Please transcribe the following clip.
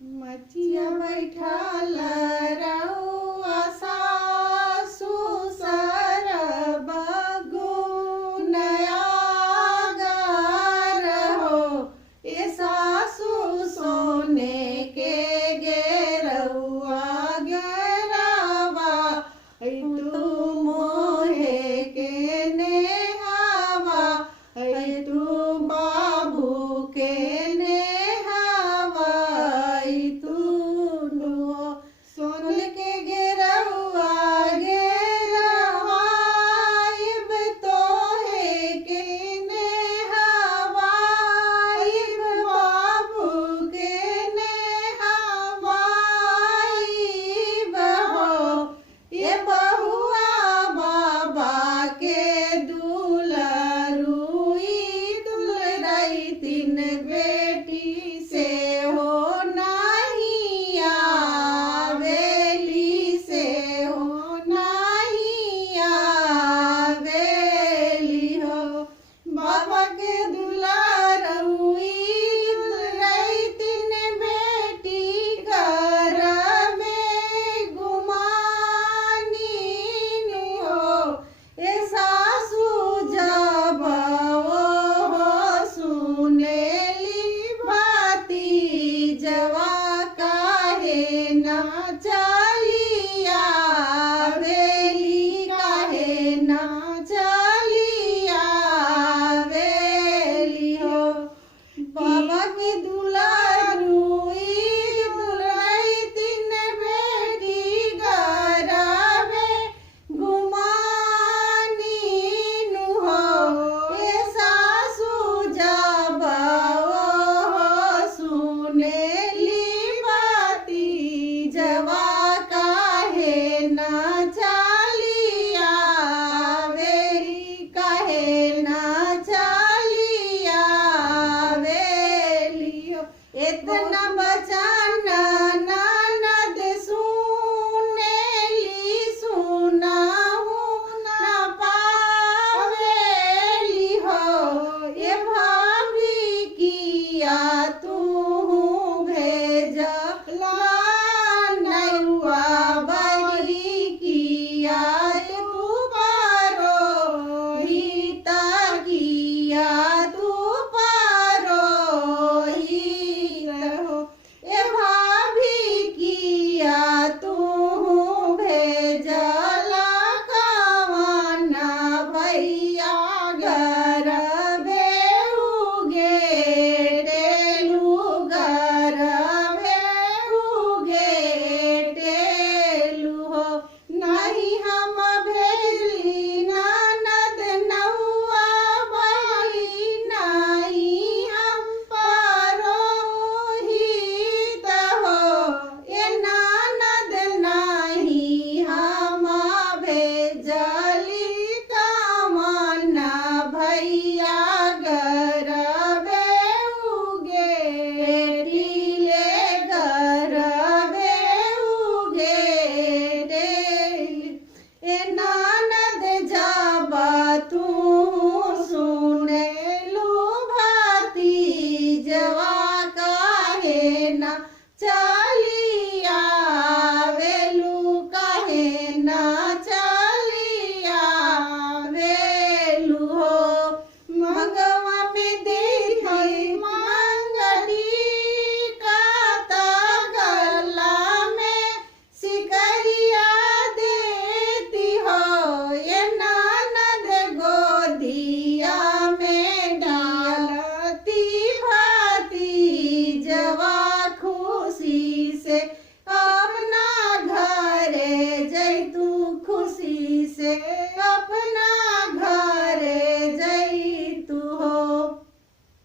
मचिया बैठल रउआ सासु सरब गुण आगर हो। ए सासु सोने के गेरउआ गेरवा तू मोहे के नेहावा तू बाबू के नेहावा तू सोन के गेरउआ गेरवा तोहे के नेहावा बाबू के नेहावा हो। ये बहुआ बाबा के दुलरुई दुलरई तीन बेटी से हो नहीं आवेली से हो नहीं आवेली हो। बाबा के दुलारुई दुलरई तीन बेटी घर में गुमानी हो। ए सासु जब हो सुनेली भतीजवा काहे न चलिया वेली काहे न चलिया वेली हो। बाबा के दुलारुई दुलरई तीन बेटी घर में गुमानी हो। ए सासु जब हो सुनेली भतीजवा काहे न चलिया वेली काहे न चलिया वेली हो। इतना बचन ननद सुनेली सुनाहू न पावेली हो। ये भाभी किया तू भेजला नौआ बरी किया तू पारो हिता किया तू पारो हो। ए भाभी किया तू भेजला कवना भैया घर बेहुगे टेलू घर बेहुगे टेलू हो। नहीं हम भेली ननद नौआ बही नहीं हम परोहित हो। ए ननद नहीं हम भेजली कवना भैया घर बेहुगे टीले घर बेहुगे टेली। ए ननद जब तू सुनेलू भतीजवा काहे न चलिया वेलू काहे न चलिया वेलू हो। मंगवा में देखी मंगली कात गला में सिकरिया देती हो। ये ननद गोदिया में डालती भतीजवा खुशी से अपना घरे जैतू खुशी से।